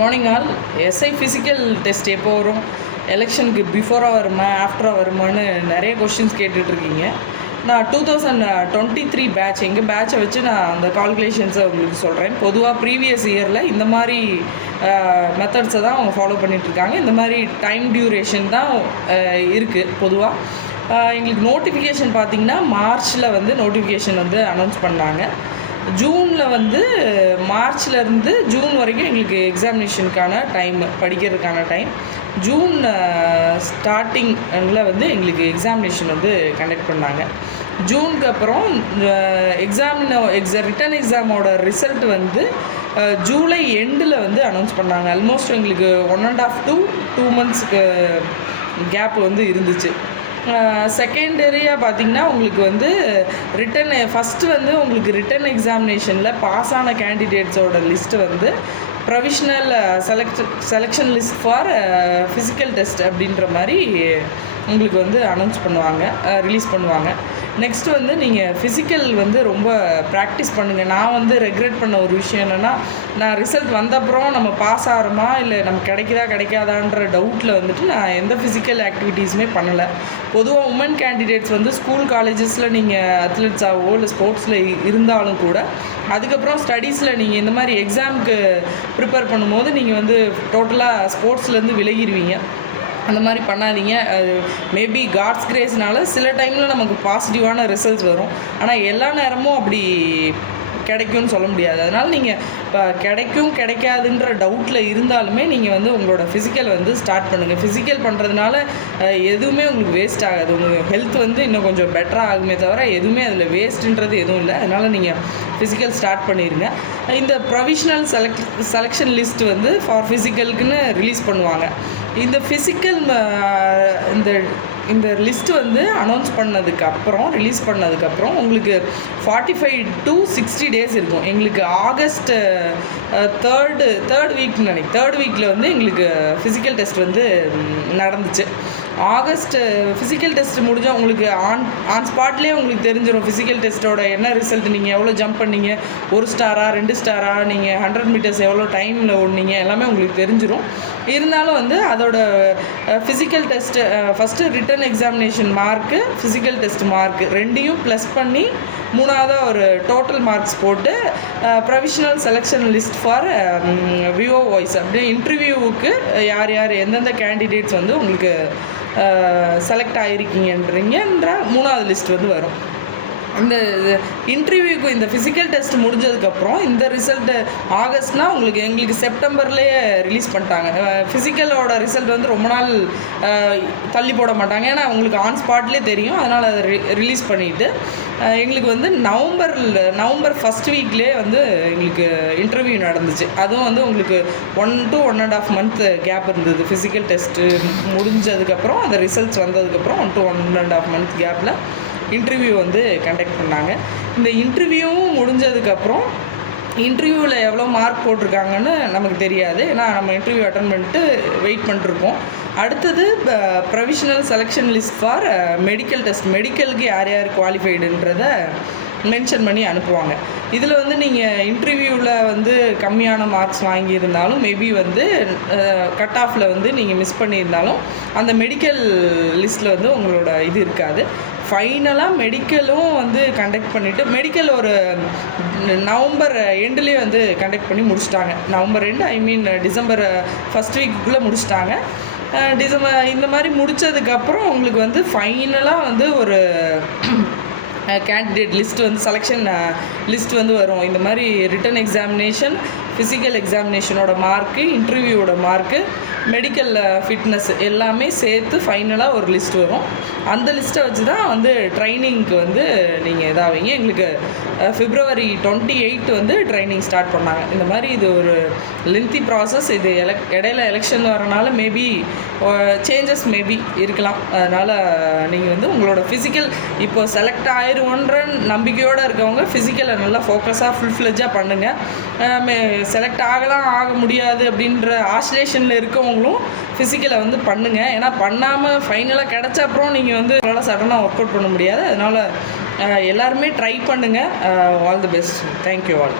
Morning all SI physical test எப்போ வரும், எலெக்ஷனுக்கு பிஃபோராக வருமா ஆஃப்டராக வருமானு நிறைய கொஷின்ஸ் கேட்டுட்ருக்கீங்க. நான் 2023 பேட்ச் எங்கள் பேட்சை வச்சு நான் அந்த கால்குலேஷன்ஸை உங்களுக்கு சொல்கிறேன். பொதுவாக ப்ரீவியஸ் இயரில் இந்த மாதிரி மெத்தட்ஸை தான் அவங்க ஃபாலோ பண்ணிகிட்ருக்காங்க. இந்த மாதிரி டைம் டியூரேஷன் தான் இருக்குது. பொதுவாக எங்களுக்கு நோட்டிஃபிகேஷன் பார்த்திங்கன்னா மார்ச்சில் வந்து நோட்டிஃபிகேஷன் வந்து அனௌன்ஸ் பண்ணாங்க. ஜூனில் மார்ச்லேருந்து ஜூன் வரைக்கும் எங்களுக்கு எக்ஸாமினேஷனுக்கான டைம், படிக்கிறதுக்கான டைம். ஜூன் ஸ்டார்டிங்கில் எங்களுக்கு எக்ஸாமினேஷன் கண்டக்ட் பண்ணாங்க. ஜூனுக்கு அப்புறம் ரிட்டன் எக்ஸாமோட ரிசல்ட் ஜூலை எண்டில் அனௌன்ஸ் பண்ணாங்க. ஆல்மோஸ்ட் எங்களுக்கு 1.5 to 2 months கேப் இருந்துச்சு. செகண்டரியாக பார்த்திங்கன்னா உங்களுக்கு ரிட்டன் ஃபஸ்ட்டு உங்களுக்கு ரிட்டன் எக்ஸாமினேஷனில் பாஸ் ஆன கேண்டிடேட்ஸோட list provisional selection list for physical test அப்படின்ற மாதிரி உங்களுக்கு அனௌன்ஸ் பண்ணுவாங்க, ரிலீஸ் பண்ணுவாங்க. நெக்ஸ்ட்டு நீங்கள் ஃபிசிக்கல் ரொம்ப ப்ராக்டிஸ் பண்ணுங்கள். நான் ரெக்ரெட் பண்ண ஒரு விஷயம் என்னென்னா, நான் ரிசல்ட் வந்தப்புறம் நம்ம பாஸ் ஆகிறோமா இல்லை நம்ம கிடைக்காதான்ற டவுட்டில் நான் எந்த ஃபிசிக்கல் ஆக்டிவிட்டீஸுமே பண்ணலை. பொதுவாக உமன் கேண்டிடேட்ஸ் ஸ்கூல் காலேஜஸில் நீங்கள் அத்லெட்ஸாகவோ இல்லை ஸ்போர்ட்ஸில் இருந்தாலும் கூட அதுக்கப்புறம் ஸ்டடீஸில் நீங்கள் இந்த மாதிரி எக்ஸாமுக்கு ப்ரிப்பேர் பண்ணும்போது நீங்கள் டோட்டலாக ஸ்போர்ட்ஸ்லேருந்து விலகிடுவீங்க. அந்த மாதிரி பண்ணாதீங்க. அது மேபி காட்ஸ் கிரேஸ்னால சில டைமில் நமக்கு பாசிட்டிவான ரிசல்ட்ஸ் வரும். ஆனால் எல்லா நேரமும் அப்படி கிடைக்கும்னு சொல்ல முடியாது. அதனால் நீங்கள் இப்போ கிடைக்காதுன்ற டவுட்டில் இருந்தாலுமே நீங்கள் உங்களோட ஃபிசிக்கல் ஸ்டார்ட் பண்ணுங்கள். ஃபிசிக்கல் பண்ணுறதுனால எதுவுமே உங்களுக்கு வேஸ்ட் ஆகாது. உங்கள் ஹெல்த் இன்னும் கொஞ்சம் பெட்டராக ஆகுமே தவிர எதுவுமே அதில் வேஸ்ட்டுன்றது எதுவும் இல்லை. அதனால் நீங்கள் ஃபிசிக்கல் ஸ்டார்ட் பண்ணிடுங்க. இந்த ப்ரொவிஷ்னல் செலெக்ஷன் லிஸ்ட் ஃபார் ஃபிசிக்கலுக்குன்னு ரிலீஸ் பண்ணுவாங்க. இந்த ஃபிசிக்கல் இந்த லிஸ்ட்டு அனௌன்ஸ் பண்ணதுக்கப்புறம், ரிலீஸ் பண்ணதுக்கப்புறம் உங்களுக்கு 45 to 60 days இருக்கும். எங்களுக்கு ஆகஸ்ட் தேர்ட் வீக்கில் எங்களுக்கு ஃபிசிக்கல் டெஸ்ட் நடந்துச்சு. ஆகஸ்ட் ஃபிசிக்கல் டெஸ்ட் முடிஞ்சால் உங்களுக்கு ஆன் ஸ்பாட்லேயே உங்களுக்கு தெரிஞ்சிடும் ஃபிசிக்கல் டெஸ்ட்டோட என்ன ரிசல்ட், நீங்கள் எவ்வளோ ஜம்ப் பண்ணீங்க, 1 ஸ்டாரா 2 ஸ்டாரா, நீங்கள் 100 meters எவ்வளோ டைமில் ஓடினீங்க, எல்லாமே உங்களுக்கு தெரிஞ்சிடும். இருந்தாலும் அதோட physical test first return examination mark, physical test mark ரெண்டையும் ப்ளஸ் பண்ணி மூணாவதாக ஒரு டோட்டல் மார்க்ஸ் போட்டு provisional selection list for VO voice அப்படியே இன்டர்வியூவுக்கு யார் எந்தெந்த கேண்டிடேட்ஸ் உங்களுக்கு செலக்ட் ஆகிருக்கீங்கன்ற மூணாவது லிஸ்ட் வரும். இந்த இன்டர்வியூக்கு இந்த ஃபிசிக்கல் டெஸ்ட் முடிஞ்சதுக்கப்புறம் இந்த ரிசல்ட்டு ஆகஸ்ட்னால் எங்களுக்கு செப்டம்பர்லேயே ரிலீஸ் பண்ணிட்டாங்க. ஃபிசிக்கலோட ரிசல்ட் ரொம்ப நாள் தள்ளி போட மாட்டாங்க, ஏன்னா உங்களுக்கு ஆன் ஸ்பாட்லேயே தெரியும். அதனால் அதை ரிலீஸ் பண்ணிவிட்டு எங்களுக்கு நவம்பர் ஃபஸ்ட் வீக்லேயே எங்களுக்கு இன்டர்வியூ நடந்துச்சு. அதுவும் உங்களுக்கு 1 to 1.5 month கேப் இருந்தது. ஃபிசிக்கல் டெஸ்ட்டு முடிஞ்சதுக்கப்புறம் அந்த ரிசல்ட்ஸ் வந்ததுக்கப்புறம் 1 to 1.5 month கேப்பில் இன்டர்வியூ கண்டக்ட் பண்ணாங்க. இந்த இன்டர்வியூவும் முடிஞ்சதுக்கப்புறம் இன்டர்வியூவில் எவ்வளோ மார்க் போட்டிருக்காங்கன்னு நமக்கு தெரியாது, ஏன்னா நம்ம இன்டர்வியூ அட்டன் பண்ணிட்டு வெயிட் பண்ணிட்டுருக்கோம். அடுத்தது provisional selection list for medical test, மெடிக்கலுக்கு யார் குவாலிஃபைடுன்றதை மென்ஷன் பண்ணி அனுப்புவாங்க. இதில் நீங்கள் இன்டர்வியூவில் கம்மியான மார்க்ஸ் வாங்கியிருந்தாலும், மேபி கட் ஆஃபில் நீங்கள் மிஸ் பண்ணியிருந்தாலும் அந்த மெடிக்கல் லிஸ்ட்டில் உங்களோட இது இருக்காது. ஃபைனலாக மெடிக்கலும் கண்டக்ட் பண்ணிவிட்டு, மெடிக்கல் ஒரு நவம்பர் எண்டுலேயே கண்டக்ட் பண்ணி முடிச்சிட்டாங்க. நவம்பர் எண்டு டிசம்பர் ஃபஸ்ட் வீக்குள்ளே முடிச்சிட்டாங்க. டிசம்பர் இந்த மாதிரி முடித்ததுக்கப்புறம் உங்களுக்கு ஃபைனலாக ஒரு கேண்டிடேட் லிஸ்ட் செலெக்ஷன் லிஸ்ட் வரும். இந்த மாதிரி ரிட்டன் எக்ஸாமினேஷன், ஃபிசிக்கல் எக்ஸாமினேஷனோட மார்க்கு, இன்டர்வியூவோட மார்க்கு, மெடிக்கல் ஃபிட்னஸ் எல்லாமே சேர்த்து ஃபைனலாக ஒரு லிஸ்ட் வரும். அந்த லிஸ்ட்டை வச்சு தான் ட்ரைனிங்க்கு நீங்கள் இதாவீங்க. எங்களுக்கு February 28 ட்ரைனிங் ஸ்டார்ட் பண்ணாங்க. இந்த மாதிரி இது ஒரு லென்த்தி ப்ராசஸ். இது இடையில எலெக்ஷன் வரனால மேபி சேஞ்சஸ் மேபி இருக்கலாம். அதனால் நீங்கள் உங்களோட ஃபிசிக்கல் இப்போ செலக்ட் ஆயிருவோன்ற நம்பிக்கையோடு இருக்கவங்க ஃபிசிக்கலை நல்லா ஃபோக்கஸாக ஃபுல்ஃப்ளெஜ்ஜாக பண்ணுங்கள். செலக்ட் ஆக முடியாது அப்படின்ற ஆசிலேஷனில் இருக்கவங்களும் ஃபிசிக்கலை பண்ணுங்கள். ஏன்னா பண்ணாமல் ஃபைனலாக கிடச்ச அப்புறம் நீங்கள் உங்களால் சடனாக ஒர்க் அவுட் பண்ண முடியாது. அதனால் எல்லாருமே ட்ரை பண்ணுங்கள். All the best. Thank you all.